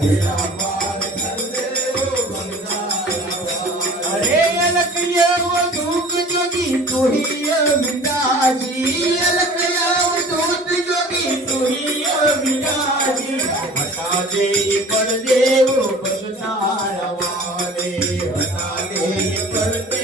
बेड़ा पार कर दे वो बंगाला वाले। अरे अलकया वो धूप जोगी तू ही अविनाशी, अलकया वो धूप जोगी तू ही अविनाशी। हटा दे पर्दे वो बसनार वाले, हटा दे पर्दे